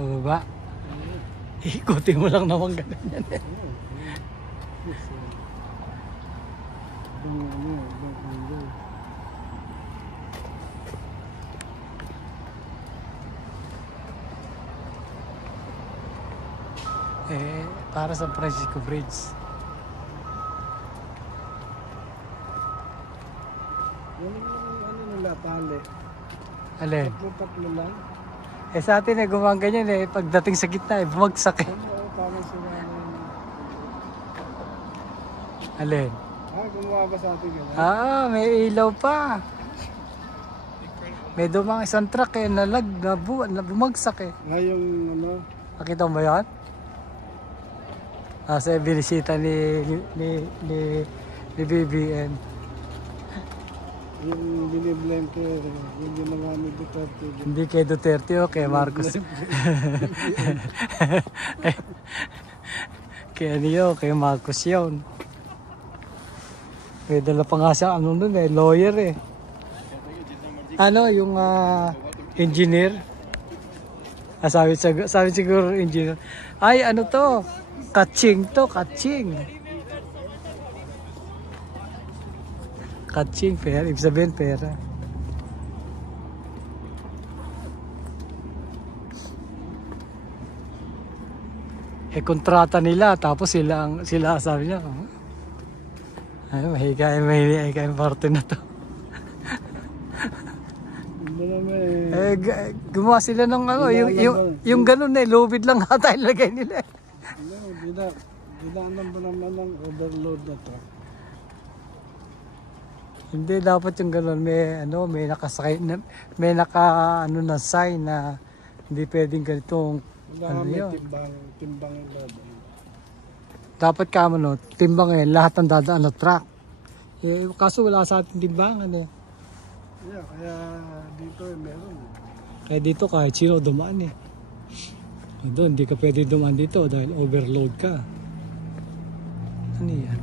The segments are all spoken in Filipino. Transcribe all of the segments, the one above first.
Sa baba. Ikutin mo lang naman ganyan eh. Para sa Francisco Bridge. Ano nila, tali? Alin? Tatlo lang. Sa atin gumang ganyan pagdating sa gitna bumagsak eh. Parang sila Alin? gumawa ba sa atin gano'n? May ilaw pa. May dumang isang truck bumagsak eh. Ngayong ano? Nakita mo ba yan? Sa binisita ni BBM. Yung biniblame ko, yung ginawa ni Duterte. Hindi kay Duterte o kay Marcos. Kaya niyo, kay Marcos yun. May dala pa nga siya, lawyer eh. Yung engineer. Sabi siguro engineer. Ay, to? Kaching to, kaching. Kaching, pera. Ibig sabihin, pera. Kontrata nila, tapos sila sabi niya, mahigay parte na to. Gumawa sila ng yung ganun lubid lang ata ilagay nila. Dinaanan ba naman ng overload na to? Hindi dapat yung ganun, may nakasakay, may na sign na hindi pwedeng ganitong yun. Timbang load. Dapat timbang lahat ng dadaan na truck. Kaso wala sa ating timbangan eh. Yeah, kaya dito meron. Kaya dito kahit sino dumaan eh. Doon, hindi ka pwede dumaan dito dahil overload ka. Ano yan?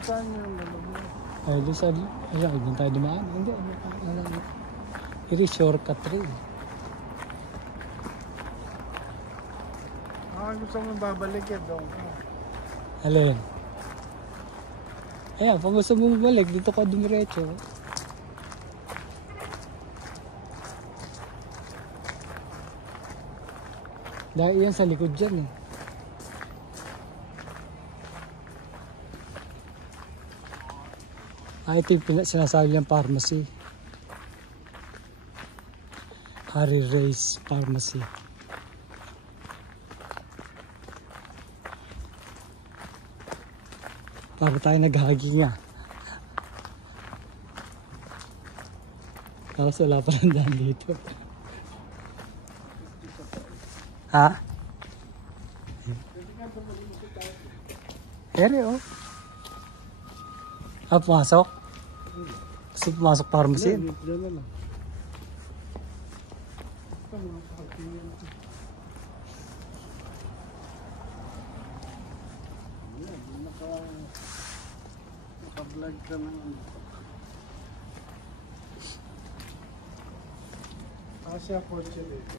Saan yung mo? Doon sa, doon tayo dumaan. Hindi, ito shortcut rin. Gusto mo babalik doon ka. Alin? Pag gusto mo balik, dito ka dumiretso. Dahil yan sa likod dyan eh. Ito yung sinasabi niyang pharmacy. Harry Ray's Pharmacy. Para tayo naghagi nga. Tapos wala pa lang daan dito. Ha? Ere pumasok? Gusto pumasok pharmacy? Diyan na lang. Naka-vlog ka na. Kasi ako